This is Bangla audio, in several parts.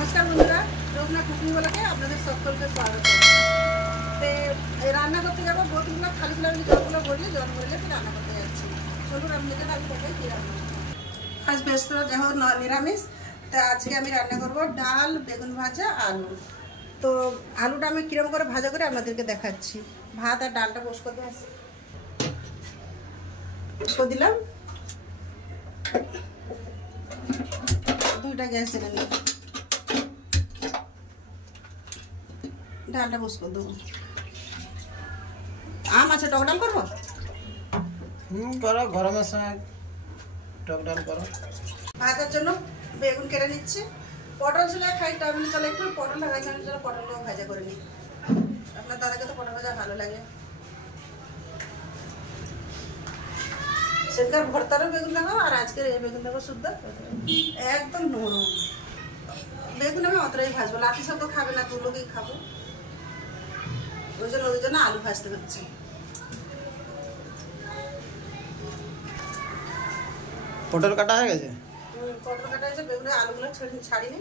नमस्कार बंधुरा रोजना कुकिंग ब्लगे आपनादेर सकलके स्वागत। रान्ना करते जाबो बोतलगुलो खाली खाली जलगुलो भरले जल भरले फिर रान्ना करते जाচ্ছি। চলুন আমি দেখে আগে দেখাই কি রান্না। আজ বৃহস্পতিবার দেখো নিরামিষ, তো আজকে আমি রান্না করব ডাল, বেগুন ভাজা, আলু। তো আলুটা আমি কিরকম করে ভাজা করে আপনাদেরকে দেখাচ্ছি। ভাত আর ডালটা বস করতে আসি, বস করে দিলাম। দুইটা গ্যাস জ্বালিয়ে নিই, ডালটা বস করে দেবো। আম আছে, টক ডাল করবো? করো, গরমের সময় টক ডাল করো। ভাজার জন্য বেগুন কেটে নিচ্ছি। পটল ছিল খাই, আমি চলে একটু পটল লাগাচ্ছি, আমি চলো পটলটাও ভাজা করে নিই। আপনার দাদাকে তো পটল ভাজা ভালো লাগে। সেদিনকার ভর্তারও বেগুন লাগাও আর আজকের এই বেগুন লাগাও শুদ্ধ একদম নরম বেগুন। আমি অতটাই ভাজবো, লাঠি সব তো খাবে না, দুলোকেই খাবো, ওই জন্য আলু ভাজতে হচ্ছে। পটল কাটা হয়ে গেছে? পটল কাটা হয়েছে, বেগুনের আলুগুলো ছাড়িনি।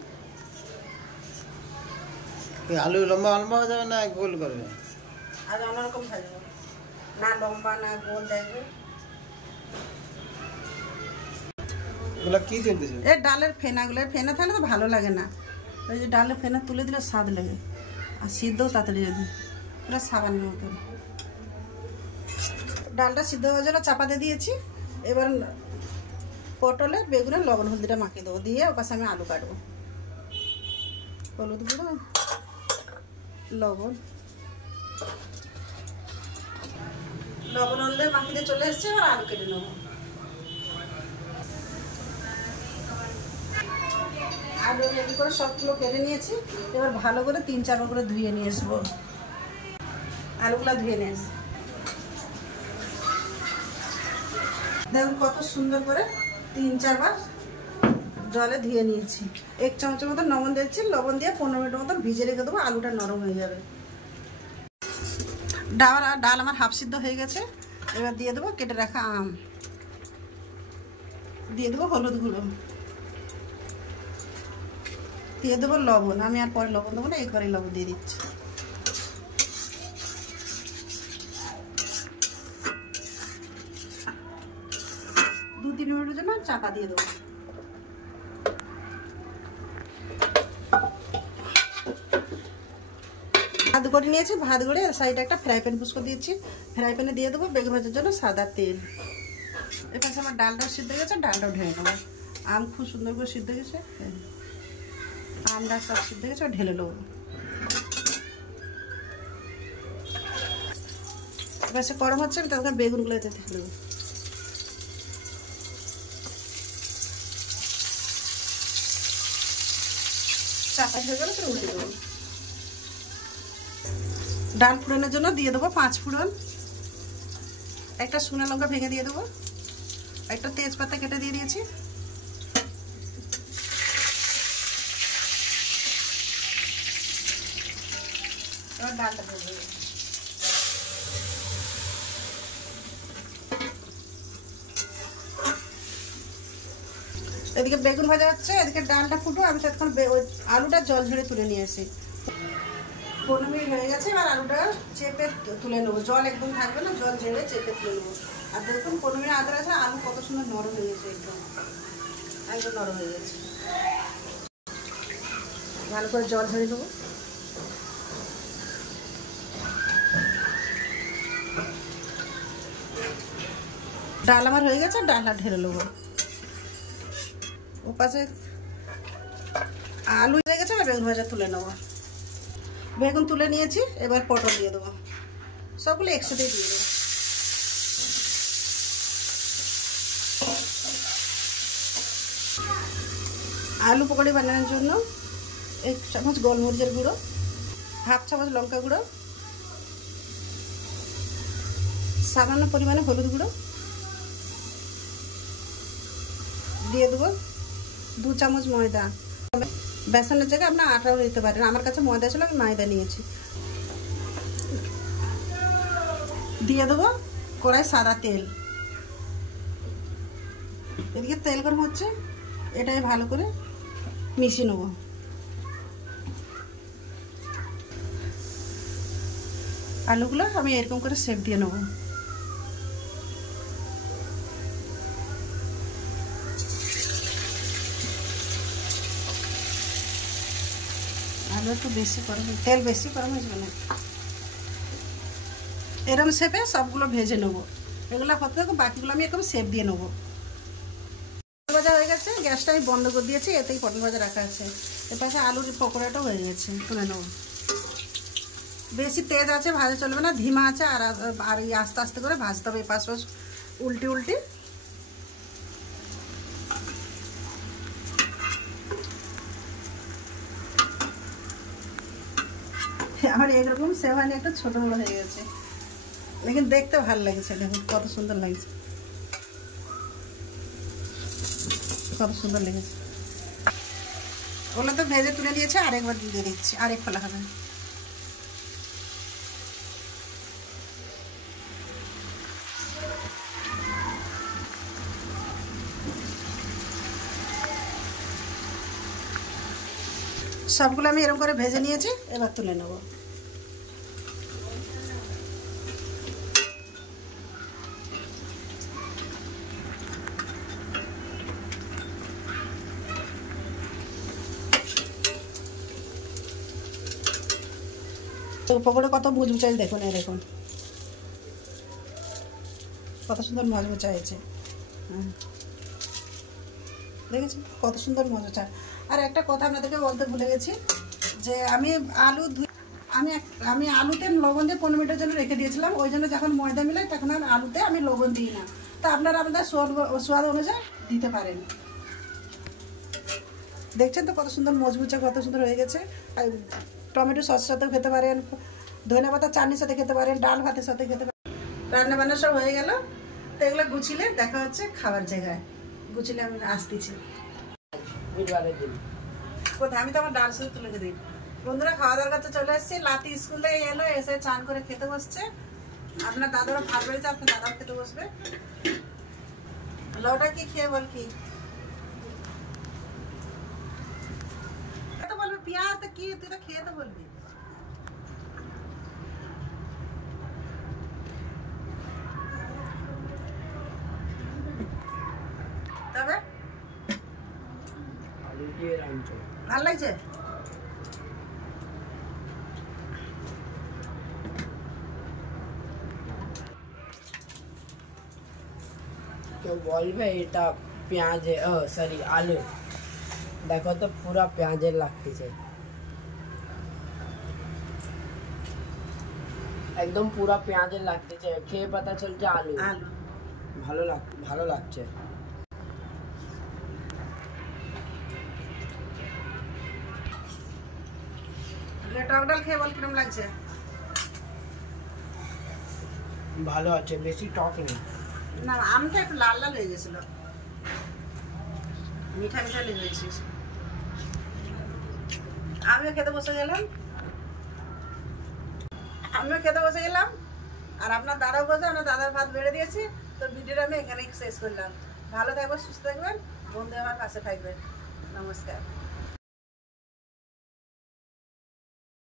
আলু লম্বা লম্বা হয়ে যাবে না গোল করবে? আর অন্যরকম ভাজবো, না লম্বা না গোল দেখবে। এগুলো কি তেল দিয়েছে? এই ডালের ফেনাগুলো, ফেনা থাকলে তো ভালো লাগে না, ওই যে ডালের ফেনা তুলে দিলে স্বাদ লাগে আর সিদ্ধও তাড়াতাড়ি যদি পুরো সাবানের মতো। ডালটা সিদ্ধ হয়ে যাবে, চাপা দিয়ে দিয়েছি। এবার পটলের বেগুনের লবণ হলদিটা মাখিয়ে দেবো, দিয়ে ওর পাশে আমি আলু কাটবো। হলুদ গুঁড়ো, লবণ হলদে মাখিয়ে চলে এসছে। এবার আলু কেটে নেবো। আলু রেডি করে সবগুলো কেটে নিয়েছি। এবার ভালো করে 3-4 বার করে ধুয়ে নিয়ে আসবো। আলুগুলো ধুয়ে নিয়ে আসবো। দেখুন কত সুন্দর করে 3-4 বার জলে ধুয়ে নিয়েছি। 1 চামচের মতো লবণ দিয়েছি, লবণ দিয়ে 15 মিনিটের মতো ভিজে রেখে দেবো, আলুটা নরম হয়ে যাবে। ডাল আমার হাফ সিদ্ধ হয়ে গেছে। এবার দিয়ে দেবো কেটে রাখা আম, দিয়ে দেবো হলুদ গুঁড়ো, দিয়ে দেবো লবণ। আমি আর পরে লবণ দেবো না, একবারে লবণ দিয়ে দিচ্ছি। দু 3 মিনিটের জন্য চাপা দিয়ে দেবো। ভাত করে নিয়েছি, ভাত গড়ে সাইডে একটা ফ্রাই প্যান পুষ্ক দিয়েছি। ফ্রাই প্যানে দিয়ে দেবো বেগুন ভাজার জন্য সাদা তেল। এর পাশে আমার ডালটা সিদ্ধ গেছে, ডালটাও ঢেলে নেবো। আম খুব সুন্দর করে সিদ্ধ গেছে, আমটা সব সিদ্ধ গেছে, ঢেলে নেবো। এবার সে গরম হচ্ছে, আমি তখন বেগুনগুলো এতে ঢেলে দেবো। চাপা হয়ে গেলে তো উল্টে দেবো। ডাল ফোড়নের জন্য দিয়ে দেবো 5 ফোড়ন, একটা শুকনো লঙ্কা ভেঙে দিয়ে দেবো, একটা তেজপাতা কেটে দিয়ে দিয়েছি। এবার ডালটা দিয়ে দেবো। এদিকে বেগুন ভাজা হচ্ছে, এদিকে ডালটা ফুটো, আমি তখন আলুটা জল ঝেড়ে তুলে নিয়ে আসি। 15 মিনিট হয়ে গেছে। এবার আলুটা চেপে তুলে নেবো, জল একদম থাকবে না, জল ঝেড়ে চেপে তুলে নেবো। আর দেখুন 15 মিনিট আগে আছে, আলু কত সুন্দর নরম হয়ে গেছে, একদম নরম হয়ে গেছে। ভালো করে জল ঝেড়ে দেবো। ডাল আমার হয়ে গেছে, ডালটা ঢেলে নেবো। ও পাশে আলু হয়ে গেছে, বেগুন ভাজা তুলে নেবো। বেগুন তুলে নিয়েছি, এবার পটল দিয়ে দেবো, সবগুলো একসাথে দিয়ে দেবো। আলু পকোড়ি বানানোর জন্য 1 চামচ গোলমরিচের গুঁড়ো, হাফ চামচ লঙ্কা গুঁড়ো, সামান্য পরিমাণে হলুদ গুঁড়ো দিয়ে দেবো, 2 চামচ ময়দা। বেসনের জায়গায় আপনার আটাও দিতে পারেন, আমার কাছে ময়দা ছিল, আমি ময়দা নিয়েছি। দিয়ে দেবো কড়াই সাদা তেল। এদিকে তেল গরম হচ্ছে, এটাই ভালো করে মিশিয়ে নেবো। আলুগুলো আমি এরকম করে সেপ দিয়ে নেব। আলু একটু বেশি গরম, তেল বেশি গরম হয়ে যাবে না। এরকম শেপে সবগুলো ভেজে নেবো। এগুলো হতে থাকুক, বাকিগুলো আমি এরকম শেপ দিয়ে নেবো। পটল ভাজা হয়ে গেছে, গ্যাসটা আমি বন্ধ করে দিয়েছি, এতেই পটল ভাজা রাখা আছে। এর পাশে আলুর পকোড়াটাও হয়ে গেছে, তুলে নেবো। বেশি তেজ আছে ভাজা চলবে না, ধিমা আছে। আর এই আস্তে আস্তে করে ভাজতে হবে, এপাশ পাশ উল্টি উল্টি। আমার এরকম সেভানি একটা ছোটো বড়ো হয়ে গেছে, লেকিন দেখতে ভালো লাগছে। দেখুন কত সুন্দর লাগছে, কত সুন্দর লেগেছে। ওগুলো তো ভেজে তুলে নিয়েছে, আরেকবার দিয়ে দিচ্ছি, আরেক ফলা হবে। সবগুলো আমি এরকম করে ভেজে নিয়েছি, এবার তুলে নেব। পকোড়া কত মুচমুচাই দেখুন, এই দেখুন কত সুন্দর মজমুচা হয়েছে। দেখেছি কত সুন্দর মজমুচা। আর একটা কথা আপনাদেরকে বলতে ভুলে গেছি, যে আমি আলুতে লবণ দিয়ে 15 মিনিটের জন্য রেখে দিয়েছিলাম। ওই জন্য যখন ময়দা মিলাই তখন আর আলুতে আমি লবণ দিই না। তা আপনারা আপনাদের স্বাদ অনুযায়ী দিতে পারেন। দেখছেন তো কত সুন্দর মজমুচা, কত সুন্দর হয়ে গেছে। আর টমেটো সসের সাথেও খেতে পারেন, ধনে পাতা চাটনির সাথে খেতে পারেন, ডাল ভাতের সাথে খেতে পারেন। রান্না বান্না সব হয়ে গেল, তো এগুলো গুছিলে দেখা হচ্ছে খাবার জায়গায়। গুছিলে আমি আসতেছি কোথায়, আমি তো আমার ডাল শুধু তুলে দিই। বন্ধুরা খাওয়া দাওয়ার কাছে চলে এসেছি। লাতি স্কুল থেকে এলো, এসে চান করে খেতে বসছে। আপনার দাদারা ভাত বেড়েছে, আপনার দাদাও খেতে বসবে। লওটা কি খেয়ে বল কি তো বলবি, পেঁয়াজ তো কি তুই তো খেয়ে তো বলবি। তবে ভাল লাগছে। কেউ বলবে এটা পেঁয়াজে সরি আলু, দেখো তো পুরা পেঁয়াজের লাগতেছে, একদম পুরা পেঁয়াজের লাগতেছে। খেয়ে পাতা চলছে আলু। ভালো লাগছে। টক ডাল খেয়ে বল কিরম লাগছে। ভালো আছে, বেশি টক নেই। না আমটা একটু লাল লাল হয়ে গেছিল, মিঠা মিঠা লেগে গেছে। আমিও খেতে বসে গেলাম, আর আপনার দাদাও বসে, আপনার দাদার ভাত বেড়ে দিয়েছি। তো ভিডিওটা আমি এখানেই শেষ করলাম। ভালো থাকবেন, সুস্থ থাকবেন, বন্ধু আমার পাশে থাকবেন। নমস্কার।